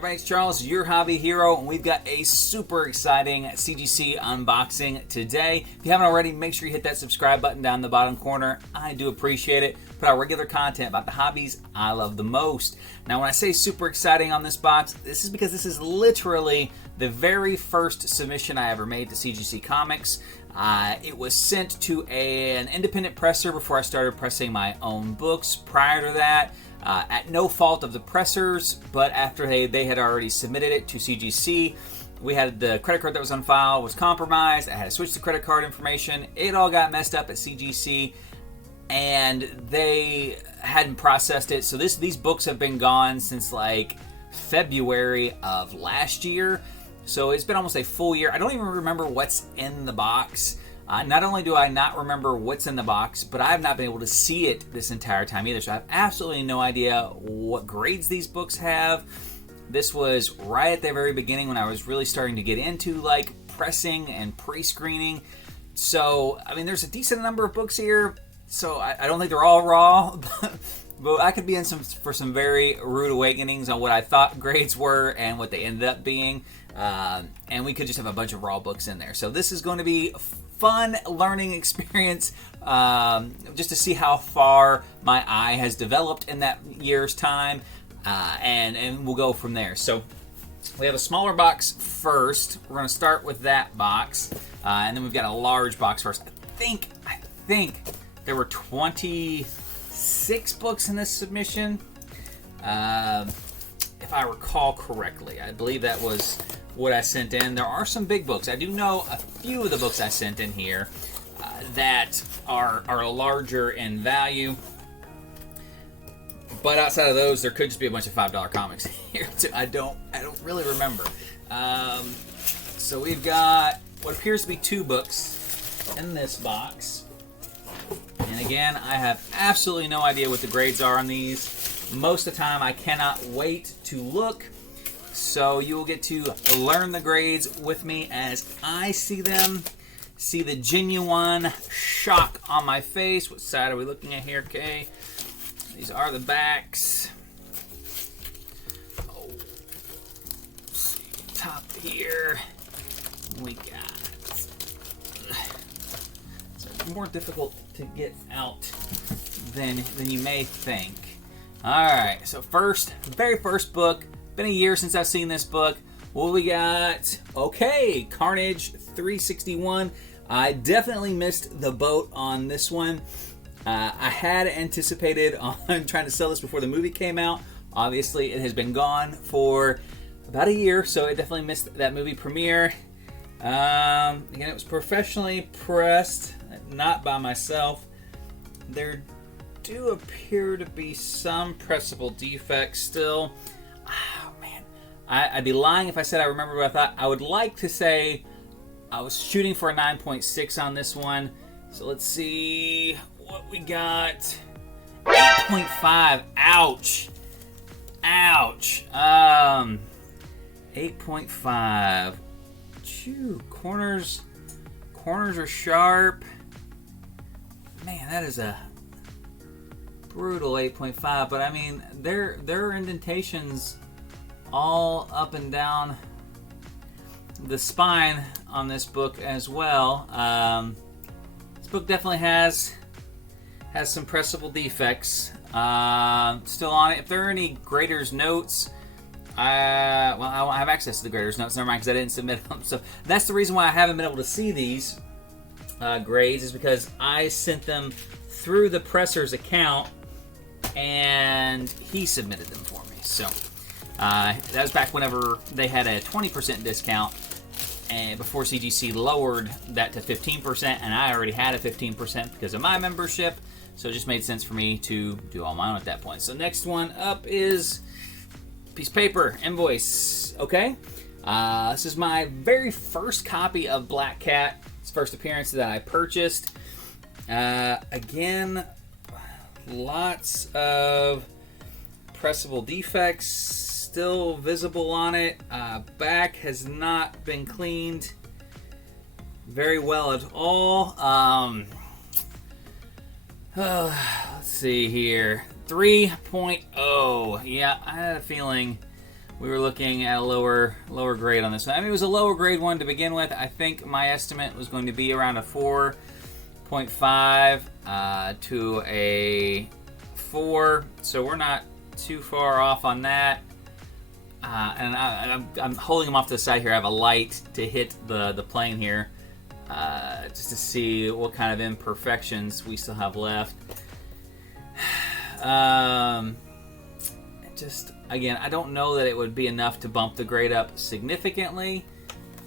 Everybody, it's Charles, your hobby hero, and we've got a super exciting CGC unboxing today. If you haven't already, make sure you hit that subscribe button down in the bottom corner. I do appreciate it. Put out regular content about the hobbies I love the most. Now, when I say super exciting on this box, this is because this is literally the very first submission I ever made to CGC Comics. It was sent to an independent presser before I started pressing my own books. Prior to that, at no fault of the pressers, but after they had already submitted it to CGC, we had the credit card that was on file was compromised. I had to switch the credit card information. It all got messed up at CGC, and they hadn't processed it. So these books have been gone since like February of last year. So it's been almost a full year. I don't even remember what's in the box. Not only do I not remember what's in the box, but I have not been able to see it this entire time either. So I have absolutely no idea what grades these books have. This was right at the very beginning when I was really starting to get into like pressing and pre-screening. So, I mean, there's a decent number of books here. So I don't think they're all raw, but I could be in for some very rude awakenings on what I thought grades were and what they ended up being. And we could just have a bunch of raw books in there. So this is going to be fun learning experience, just to see how far my eye has developed in that year's time, and we'll go from there. So we have a smaller box first. We're going to start with that box, and then we've got a large box first. I think there were 26 books in this submission, if I recall correctly. I believe that was what I sent in. There are some big books. I do know a few of the books I sent in here that are larger in value. But outside of those, there could just be a bunch of $5 comics here too. I don't really remember. So we've got what appears to be 2 books in this box. And again, I have absolutely no idea what the grades are on these. Most of the time, I cannot wait to look. So you will get to learn the grades with me as I see them. See the genuine shock on my face. What side are we looking at here, okay? These are the backs. Oh, let's see, top here. We got. It's more difficult to get out than you may think. All right, so very first book. Been a year since I've seen this book. What we got? Okay, Carnage 361. I definitely missed the boat on this one. I had anticipated on trying to sell this before the movie came out. Obviously, it has been gone for about a year, so I definitely missed that movie premiere. Again, it was professionally pressed, not by myself. There do appear to be some pressable defects still. Oh, man. I'd be lying if I said I remember what I thought. I would like to say I was shooting for a 9.6 on this one. So let's see what we got. 8.5. Ouch. Ouch. 8.5. Chew. Corners are sharp. Man, that is a brutal 8.5, but I mean, there are indentations all up and down the spine on this book as well. This book definitely has some pressable defects still on it. If there are any grader's notes, I won't have access to the grader's notes. Never mind, because I didn't submit them. So that's the reason why I haven't been able to see these grades, is because I sent them through the presser's account, and he submitted them for me. So that was back whenever they had a 20% discount, and before CGC lowered that to 15%, and I already had a 15% because of my membership. So it just made sense for me to do all mine at that point. So next one up is piece of paper, invoice. Okay, this is my very first copy of Black Cat. It's first appearance that I purchased. Again, lots of pressable defects still visible on it. Back has not been cleaned very well at all. Let's see here. 3.0. Yeah, I had a feeling we were looking at a lower grade on this one. I mean, it was a lower grade one to begin with. I think my estimate was going to be around a 4.5 to a 4, so we're not too far off on that. And I'm holding them off to the side here. I have a light to hit the plane here, just to see what kind of imperfections we still have left. Just again, I don't know that it would be enough to bump the grade up significantly.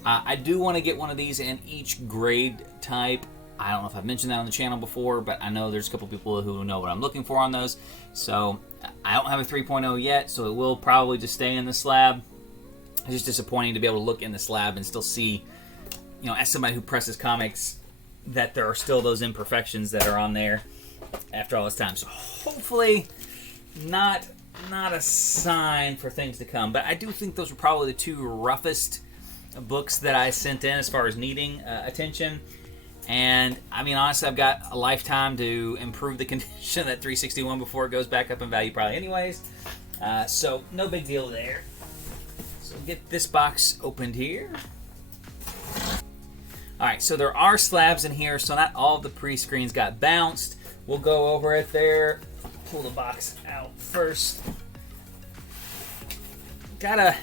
I do want to get one of these in each grade type. I don't know if I've mentioned that on the channel before, but I know there's a couple people who know what I'm looking for on those. So I don't have a 3.0 yet, so it will probably just stay in the slab. It's just disappointing to be able to look in the slab and still see, you know, as somebody who presses comics, that there are still those imperfections that are on there after all this time. So hopefully not a sign for things to come. But I do think those were probably the two roughest books that I sent in as far as needing attention. And I mean, honestly, I've got a lifetime to improve the condition of that 361 before it goes back up in value probably anyways. So no big deal there. So get this box opened here. Alright, so there are slabs in here, so not all of the pre-screens got bounced. We'll go over it there. Pull the box out first. Got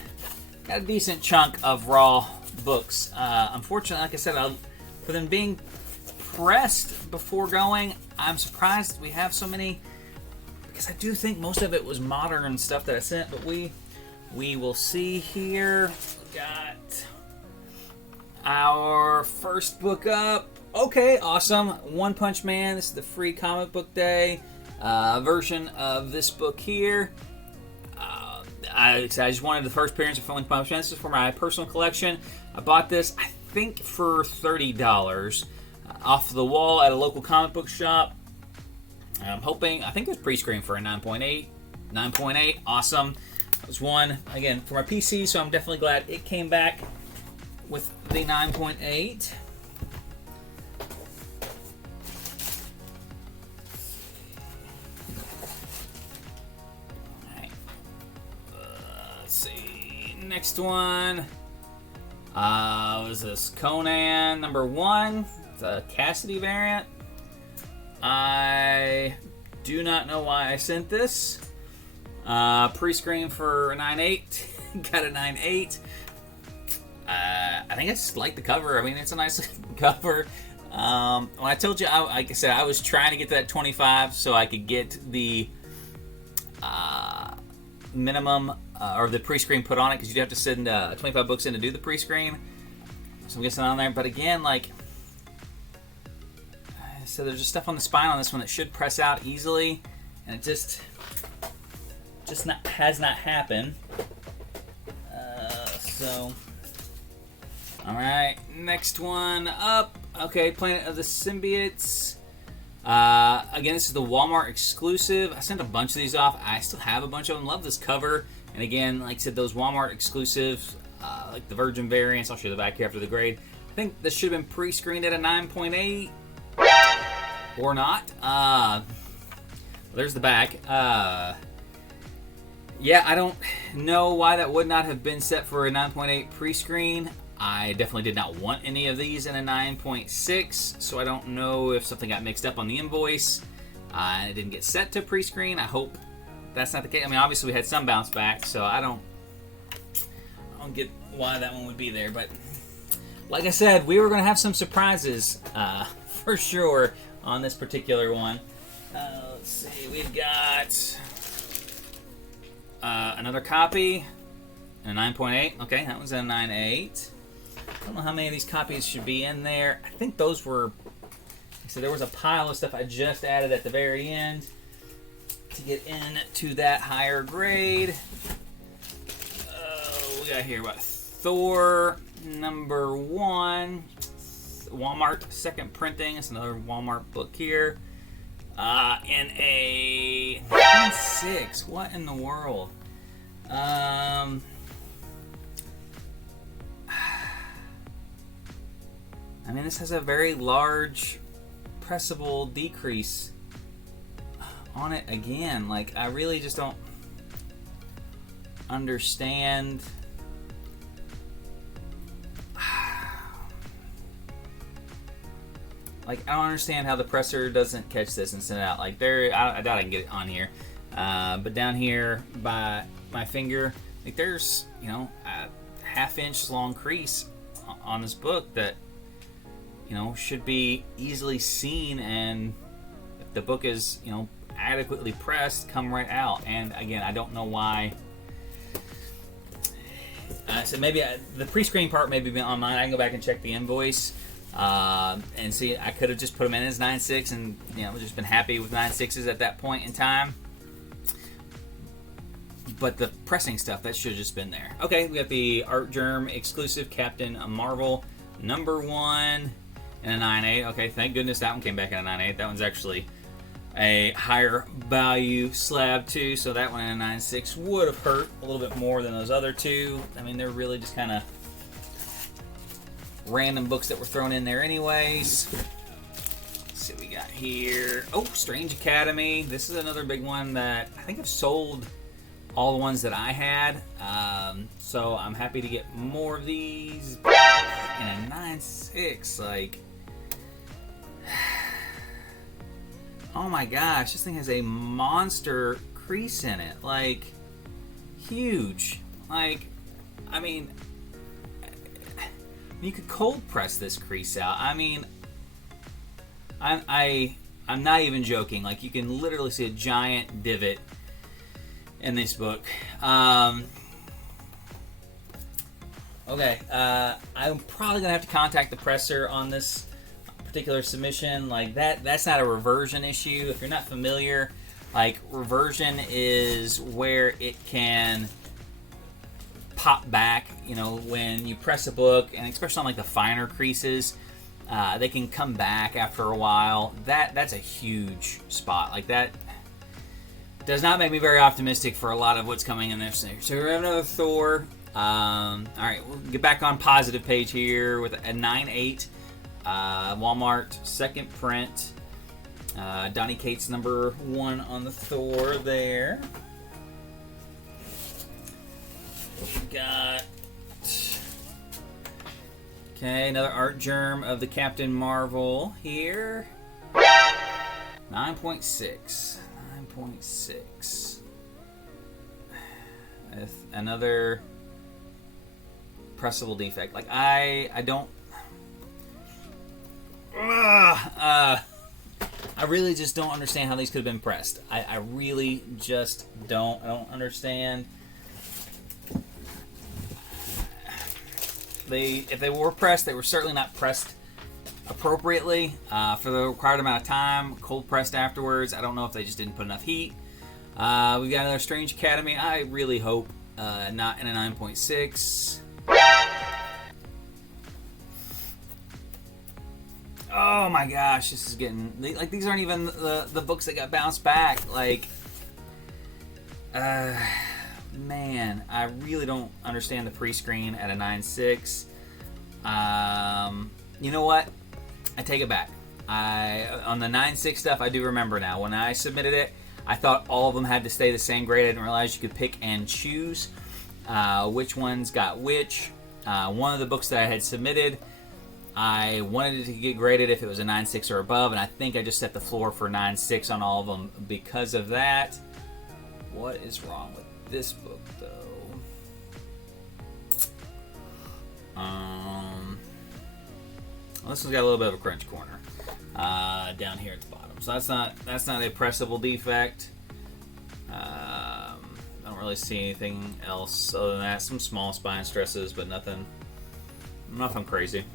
a decent chunk of raw books. Unfortunately, like I said, for them being pressed before going, I'm surprised we have so many, because I do think most of it was modern stuff that I sent, but we will see here. We got our first book up. Okay, awesome. One Punch Man. This is the free comic book day version of this book here. I just wanted the first appearance of One Punch Man. This is for my personal collection. I bought this, I think, for $30 off the wall at a local comic book shop. I'm hoping, I think it was pre-screened for a 9.8. 9.8, awesome. It was one, again, for my PC, so I'm definitely glad it came back with the 9.8. Let's see, next one. Was this Conan #1, the Cassidy variant. I do not know why I sent this. Pre-screen for a 9.8, got a 9.8. I think I just like the cover. I mean, it's a nice cover. When I told you, like I said, I was trying to get to that 25 so I could get the minimum or the pre-screen put on it, because you'd have to send 25 books in to do the pre-screen. So I'm guessing on there. But again, like, so there's just stuff on the spine on this one that should press out easily, and it just has not happened. So, all right, next one up. Okay, Planet of the Symbiotes. Again, this is the Walmart exclusive. I sent a bunch of these off. I still have a bunch of them. Love this cover. And again, like I said, those Walmart exclusives, like the Virgin variants. I'll show you the back here after the grade. I think this should have been pre-screened at a 9.8 or not. There's the back. Yeah, I don't know why that would not have been set for a 9.8 pre-screen. I definitely did not want any of these in a 9.6, so I don't know if something got mixed up on the invoice and it didn't get set to pre-screen. I hope that's not the case. I mean, obviously we had some bounce back, so I don't get why that one would be there. But like I said, we were going to have some surprises for sure on this particular one. Let's see, we've got another copy, a 9.8. Okay, that was a 9.8. I don't know how many of these copies should be in there. I think those were, so there was a pile of stuff I just added at the very end to get into that higher grade. We got here what, Thor #1, Walmart second printing. It's another Walmart book here. In a 9.6. What in the world? I mean, this has a very large pressable decrease on it again. Like, I really just don't understand. Like, I don't understand how the presser doesn't catch this and send it out. Like, I doubt I can get it on here. But down here by my finger, like, there's, you know, a half-inch long crease on this book that, you know, should be easily seen, and if the book is, you know, adequately pressed, come right out. And again, I don't know why. So maybe the pre-screen part may be on mine. I can go back and check the invoice and see. I could have just put them in as 9.6 and, you know, just been happy with 9.6s at that point in time. But the pressing stuff, that should have just been there. Okay, we got the Art Germ exclusive Captain Marvel #1 and a 9.8. Okay, thank goodness that one came back in a 9.8. That one's actually a higher value slab too, so that one in a 9.6 would have hurt a little bit more than those other two. I mean, they're really just kind of random books that were thrown in there anyways. Let's see what we got here. Oh, Strange Academy. This is another big one that I think I've sold all the ones that I had, so I'm happy to get more of these in a 9.6. Like, oh my gosh, this thing has a monster crease in it. Like, huge. Like, I mean, you could cold press this crease out. I mean, I'm not even joking. Like, you can literally see a giant divot in this book. Okay, I'm probably gonna have to contact the presser on this particular submission. Like, that's not a reversion issue. If you're not familiar, like, reversion is where it can pop back, you know, when you press a book, and especially on like the finer creases, they can come back after a while. That's a huge spot. Like, that does not make me very optimistic for a lot of what's coming in this. So we have another Thor. All right, we'll get back on positive page here with a 9.8. Walmart second print. Donny Cates #1 on the Thor there. We got, okay, another Art Germ of the Captain Marvel here. 9.6. 9.6. Another pressable defect. Like, I don't. I really just don't understand how these could have been pressed. I really just don't. I don't understand. If they were pressed, they were certainly not pressed appropriately for the required amount of time. Cold pressed afterwards. I don't know if they just didn't put enough heat. We got another Strange Academy. I really hope not in a 9.6. Oh my gosh, this is getting, like, these aren't even the books that got bounced back. Like, man, I really don't understand the pre-screen at a 9.6. You know what? I take it back. On the 9.6 stuff, I do remember now. When I submitted it, I thought all of them had to stay the same grade. I didn't realize you could pick and choose which ones got which. One of the books that I had submitted, I wanted it to get graded if it was a 9.6 or above, and I think I just set the floor for 9.6 on all of them because of that. What is wrong with this book, though? Well, this one's got a little bit of a crunch corner down here at the bottom, so that's not a pressable defect. I don't really see anything else other than that. Some small spine stresses, but nothing crazy.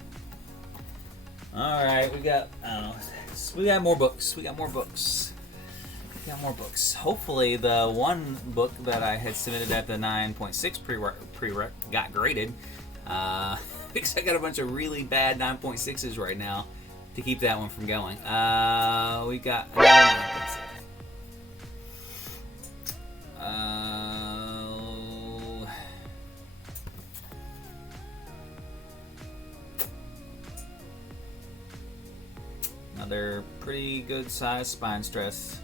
All right, we got more books. We got more books. Hopefully, the one book that I had submitted at the 9.6 prereq got graded. Because I got a bunch of really bad 9.6s right now to keep that one from going. We got another 9.6. Another pretty good size spine stress.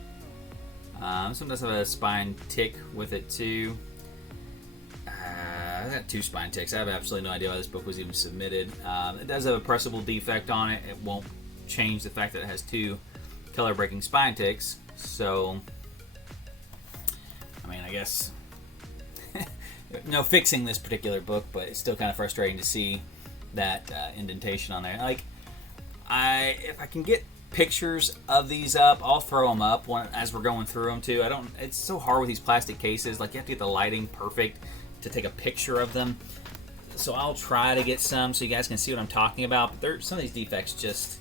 Sometimes have a spine tick with it too. got 2 spine ticks. I have absolutely no idea why this book was even submitted. It does have a pressable defect on it. It won't change the fact that it has 2 color breaking spine ticks. So, I mean, I guess no fixing this particular book, but it's still kind of frustrating to see that indentation on there. Like, if I can get pictures of these up, I'll throw them up as we're going through them too. It's so hard with these plastic cases. Like, you have to get the lighting perfect to take a picture of them. So I'll try to get some so you guys can see what I'm talking about. But some of these defects just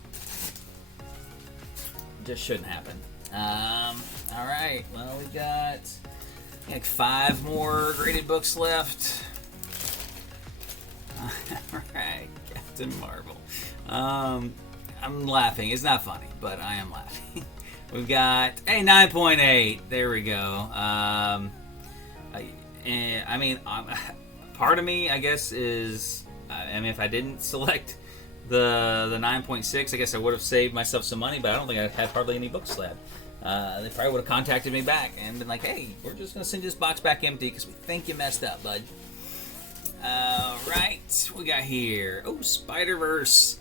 shouldn't happen. All right. Well, we got like 5 more graded books left. All right, Captain Marvel. I'm laughing. It's not funny, but I am laughing. We've got 9.8. There we go. I mean, part of me, I guess, is if I didn't select the 9.6, I guess I would have saved myself some money, but I don't think I had hardly any book slab. They probably would have contacted me back and been like, "Hey, we're just gonna send this box back empty because we think you messed up, bud." Right, we got here. Oh, Spider-Verse.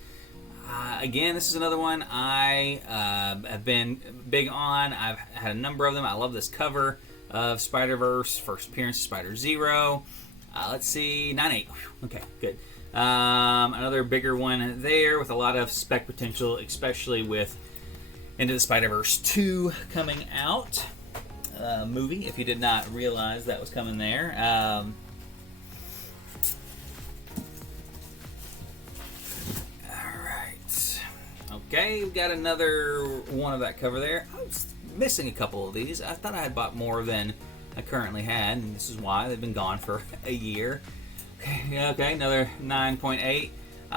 Again, this is another one I have been big on. I've had a number of them. I love this cover of Spider-Verse. First appearance of Spider-Zero. Let's see, 9.8. Okay, good. Another bigger one there with a lot of spec potential, especially with Into the Spider-Verse 2 coming out. Movie, if you did not realize that was coming there. Okay, we got another one of that cover there. I was missing a couple of these. I thought I had bought more than I currently had, and this is why they've been gone for a year. Okay, another 9.8.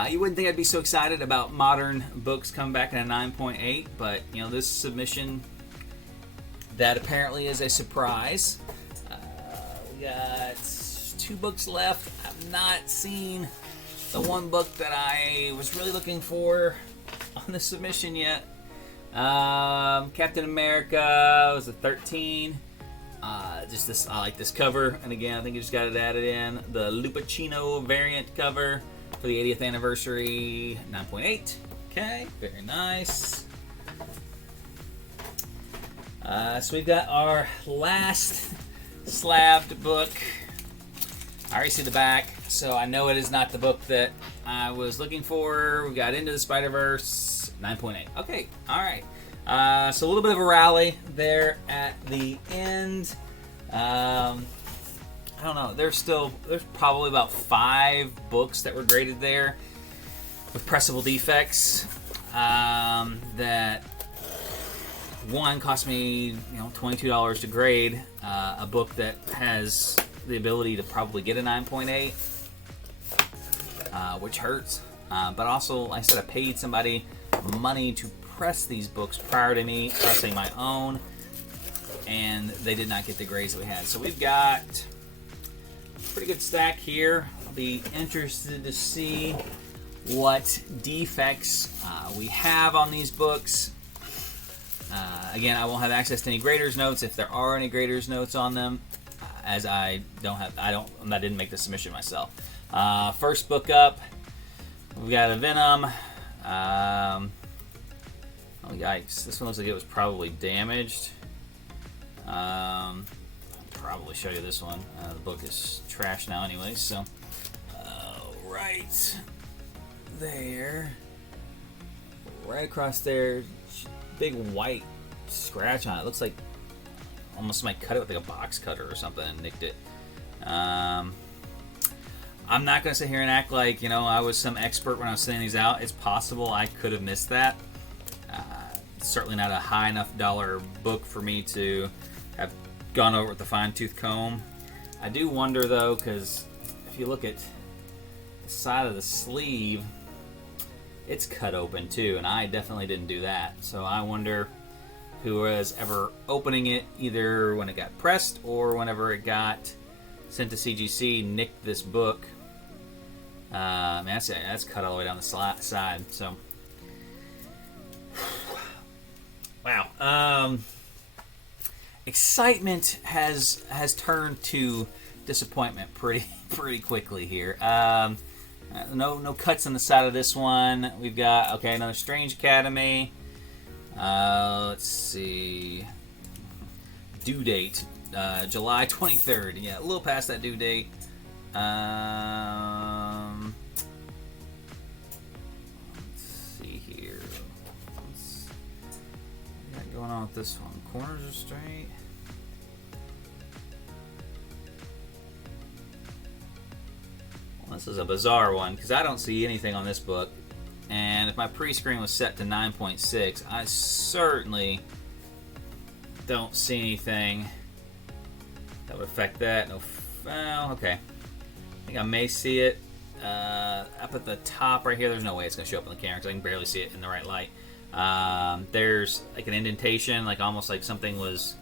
You wouldn't think I'd be so excited about modern books coming back in a 9.8, but this submission, that apparently is a surprise. We got 2 books left. I've not seen the one book that I was really looking for on the submission yet. Captain America was a 13. Just this, I like this cover, and again, I think you just got it added in. The Lupacino variant cover for the 80th anniversary, 9.8. Okay, very nice. So we've got our last slabbed book. I already see the back, so I know it is not the book that I was looking for. We got Into the Spider-Verse, 9.8. Okay, all right. So a little bit of a rally there at the end. I don't know. There's probably about 5 books that were graded there with pressable defects. That one cost me $22 to grade a book that has the ability to probably get a 9.8, which hurts. But also, like I said, I paid somebody money to press these books prior to me pressing my own, and they did not get the grades that we had. So we've got a pretty good stack here. I'll be interested to see what defects we have on these books. Again, I won't have access to any graders notes if there are any graders notes on them, as I didn't make the submission myself. First book up, we got a Venom. Oh yikes! This one looks like it was probably damaged. I'll probably show you this one. The book is trash now, anyway. So, right there, right across there, big white scratch on it. Looks like almost somebody cut it with like a box cutter or something and nicked it. I'm not going to sit here and act like, I was some expert when I was sending these out. It's possible I could have missed that. Certainly not a high enough dollar book for me to have gone over with the fine-tooth comb. I do wonder, though, because if you look at the side of the sleeve, it's cut open, too, and I definitely didn't do that. So I wonder who was ever opening it, either when it got pressed or whenever it got sent to CGC, nicked this book. That's cut all the way down the side. So, wow. Excitement has turned to disappointment pretty quickly here. No cuts on the side of this one. We've got, okay, another Strange Academy. Let's see. Due date, July 23rd. Yeah, a little past that due date. Let's see here. What's going on with this one? Corners are straight. Well, this is a bizarre one because I don't see anything on this book. And if my pre-screen was set to 9.6, I certainly don't see anything that would affect that. No, well, okay. I think I may see it up at the top right here. There's no way it's going to show up on the camera because I can barely see it in the right light. There's like an indentation, like almost like something was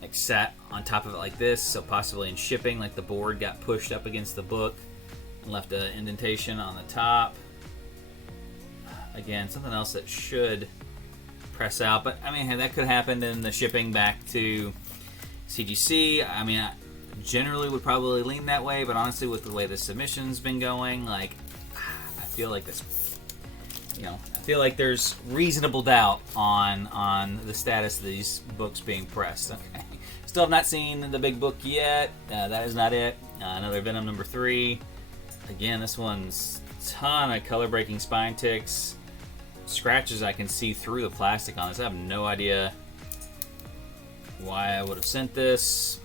like sat on top of it like this. So possibly in shipping, like the board got pushed up against the book and left an indentation on the top. Again, something else that should press out, but I mean, that could happen in the shipping back to CGC. I mean, I generally would probably lean that way, but honestly, with the way the submission's been going, like, I feel like this, I feel like there's reasonable doubt on the status of these books being pressed. Okay, still have not seen the big book yet. That is not it. Another Venom number 3. Again, this one's ton of color breaking spine ticks. Scratches I can see through the plastic on this. I have no idea why I would have sent this.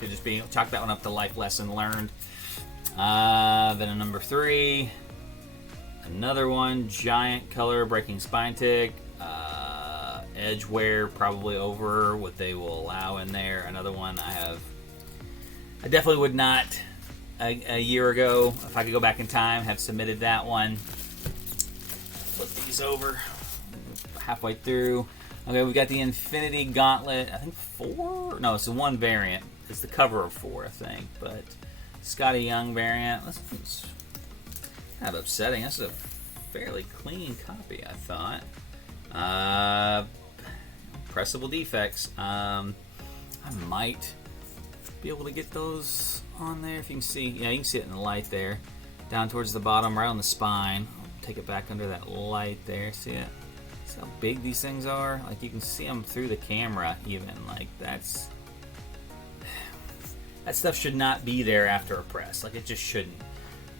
Could just be chalk that one up to life lesson learned. Then number 3, another one, giant color breaking spine tick. Edge wear probably over what they will allow in there. Another one I definitely would not. A year ago, if I could go back in time, have submitted that one. Flip these over halfway through. Okay, we got the Infinity Gauntlet. I think 4? No, it's the 1 variant. It's the cover of 4, I think. But Scotty Young variant. It's kind of upsetting. This is a fairly clean copy, I thought. Pressable defects. I might be able to get those on there. If you can see, yeah, you can see it in the light there, down towards the bottom, right on the spine. I'll take it back under that light there. See it? See how big these things are? Like, you can see them through the camera even. Like, that stuff should not be there after a press. Like, it just shouldn't.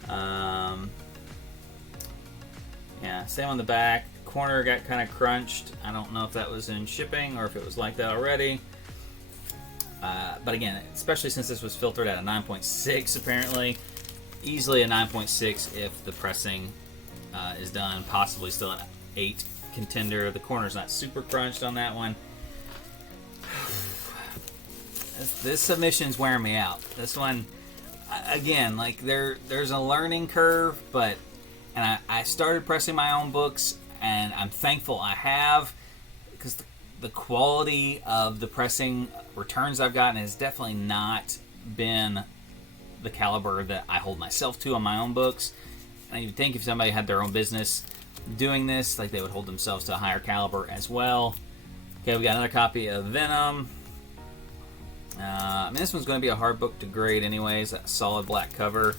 Yeah, same on the back. Corner got kind of crunched. I don't know if that was in shipping or if it was like that already. But again, especially since this was filtered at a 9.6, apparently, easily a 9.6 if the pressing is done, possibly still an 8 contender. The corner's not super crunched on that one. This submission's wearing me out. This one, again, like there's a learning curve, but I started pressing my own books, and I'm thankful I have, because the quality of the pressing returns I've gotten has definitely not been the caliber that I hold myself to on my own books. And you'd think if somebody had their own business doing this, like, they would hold themselves to a higher caliber as well. Okay, we got another copy of Venom. I mean, this one's going to be a hard book to grade anyways. That solid black cover.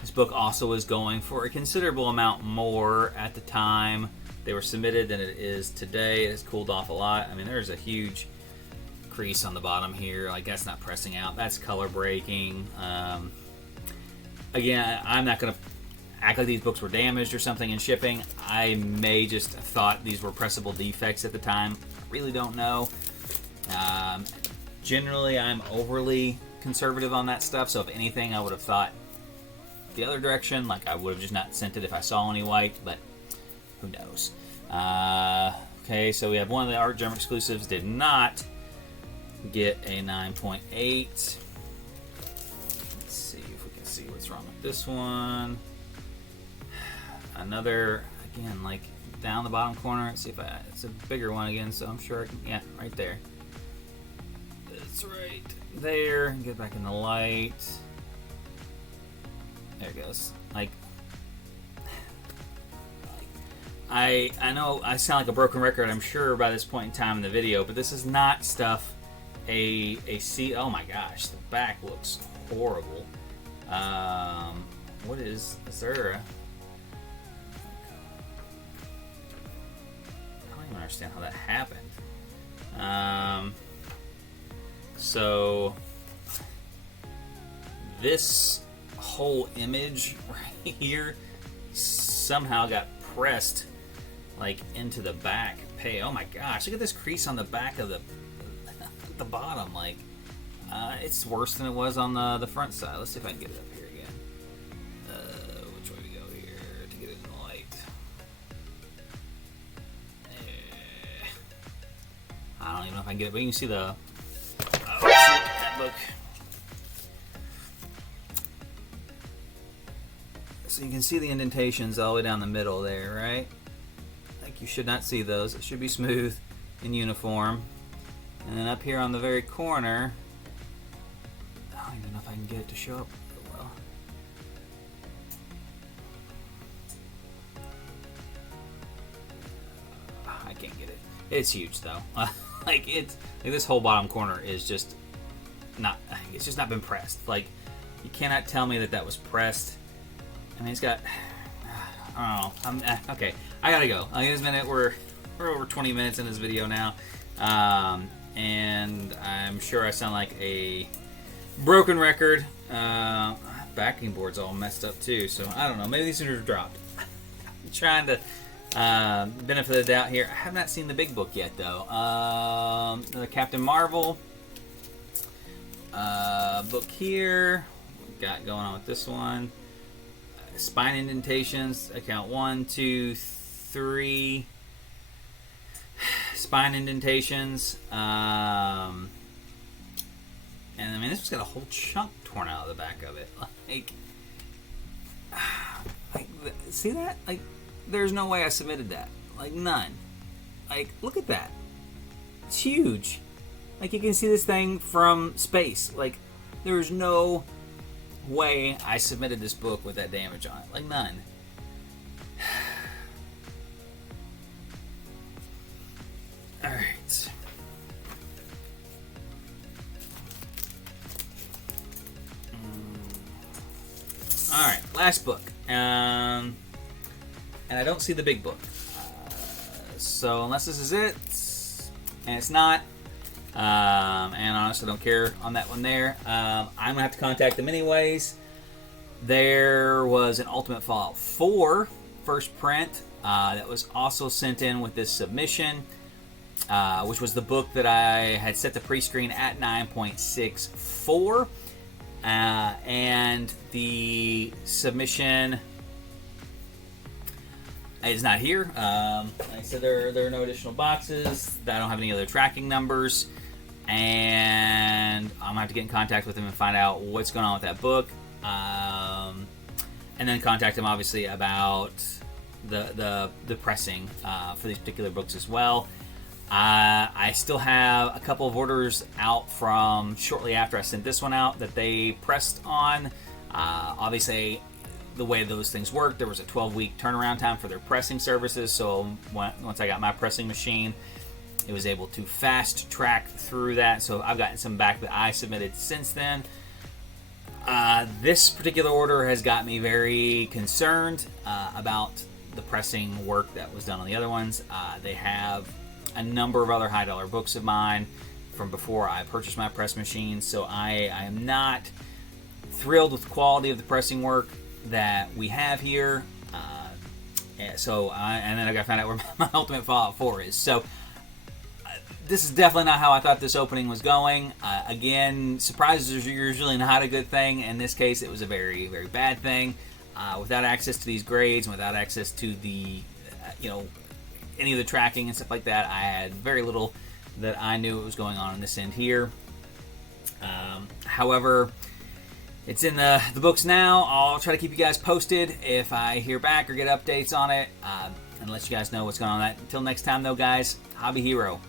This book also was going for a considerable amount more at the time they were submitted than it is today. It has cooled off a lot. I mean, there's a huge crease on the bottom here. Like, that's not pressing out. That's color breaking. Again, I'm not going to act like these books were damaged or something in shipping. I may just have thought these were pressable defects at the time. I really don't know. Generally, I'm overly conservative on that stuff, so if anything, I would have thought the other direction. Like, I would have just not sent it if I saw any white, but who knows. Okay, so we have one of the Art Germ exclusives did not get a 9.8. Let's see if we can see what's wrong with this one. Another, again, like down the bottom corner. Let's see if it's a bigger one again, so I'm sure I can, yeah, right there. It's right there. Get back in the light. There it goes. Like, I know I sound like a broken record, I'm sure, by this point in time in the video, but this is not stuff oh my gosh, the back looks horrible. What is there a... I don't even understand how that happened. So this whole image right here somehow got pressed like into the back page. Oh my gosh, look at this crease on the back of the bottom. Like it's worse than it was on the front side. Let's see if I can get it up here again. Which way we go here to get it in the light? I don't even know if I can get it, but you can see the that book. So you can see the indentations all the way down the middle there, right? Like you should not see those. It should be smooth and uniform. And then up here on the very corner, I don't even know if I can get it to show up well. I can't get it. It's huge though. Like this whole bottom corner is just not. It's just not been pressed. Like you cannot tell me that was pressed. I mean, it's got. I don't know. Okay. I gotta go. In this minute, we're over 20 minutes in this video now, and I'm sure I sound like a broken record. Backing board's all messed up too, so I don't know. Maybe these are dropped. I'm trying to benefit of the doubt here. I have not seen the big book yet, though. The Captain Marvel book here. What we got going on with this one? Spine indentations. I count 1, 2, 3 spine indentations. And I mean, this one's got a whole chunk torn out of the back of it. Like, see that? Like, there's no way I submitted that. Like, none. Like, look at that. It's huge. Like, you can see this thing from space. Like, there's no way I submitted this book with that damage on it. Like, none. Alright. Alright, last book. And I don't see the big book. So unless this is it, and it's not, and honestly I don't care on that one there, I'm going to have to contact them anyways. There was an Ultimate Fallout 4 first print that was also sent in with this submission, which was the book that I had set the pre-screen at 9.64. And the submission is not here. Like I said, there are no additional boxes. I don't have any other tracking numbers. And I'm going to have to get in contact with them and find out what's going on with that book. And then contact them, obviously, about the pressing for these particular books as well. I still have a couple of orders out from shortly after I sent this one out that they pressed on. Obviously, the way those things work, there was a 12-week turnaround time for their pressing services. So once I got my pressing machine, it was able to fast track through that. So I've gotten some back that I submitted since then. This particular order has got me very concerned about the pressing work that was done on the other ones. They have a number of other high-dollar books of mine from before I purchased my press machine, so I am not thrilled with the quality of the pressing work that we have here. And then I got to find out where my Ultimate Fallout 4 is. So this is definitely not how I thought this opening was going. Again, surprises are usually not a good thing. In this case, it was a very, very bad thing. Without access to these grades and without access to the, any of the tracking and stuff like that, I had very little that I knew what was going on this end here. However, it's in the books now. I'll try to keep you guys posted if I hear back or get updates on it, and let you guys know what's going on with that. Until next time, though, guys, Hobby Hero.